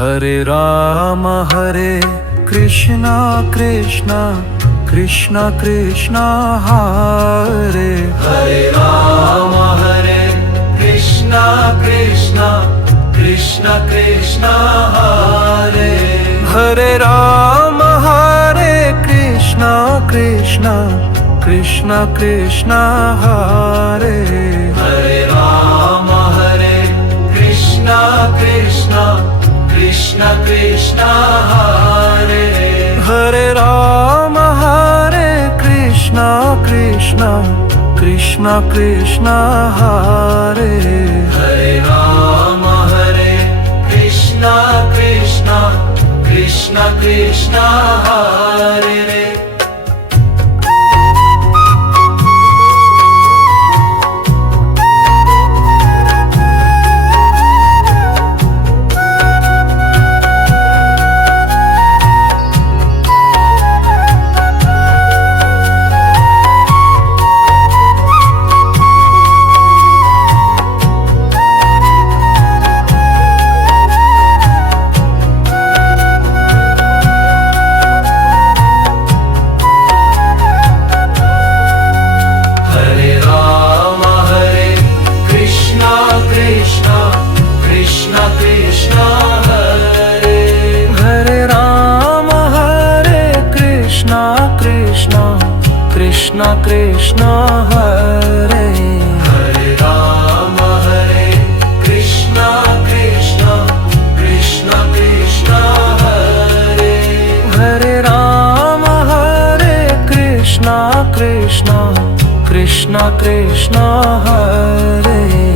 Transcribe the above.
Hare Ram Krishna Krishna Krishna Krishna Hare Hare Ram Krishna Krishna Krishna Krishna Hare Hare Ram Krishna Krishna Krishna Krishna Hare Hare Ram Krishna Krishna Krishna Krishna Hare Hare Ram Krishna Krishna Krishna Krishna Hare Hare Ram Krishna Krishna Krishna Krishna Hare Krishna Krishna Hare Hare Ram Krishna Krishna Krishna Krishna Hare Hare Ram Krishna Krishna Krishna Krishna Hare